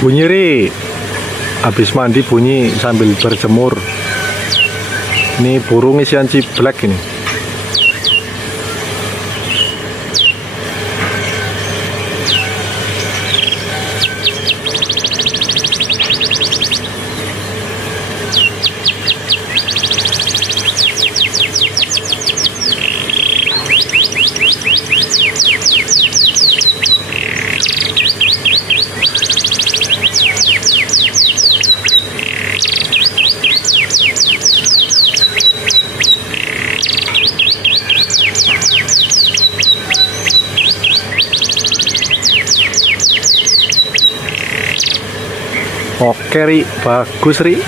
Bunyi Ri, habis mandi bunyi sambil berjemur. Ini burung isian ciblek ini. Oke Ri, bagus Ri.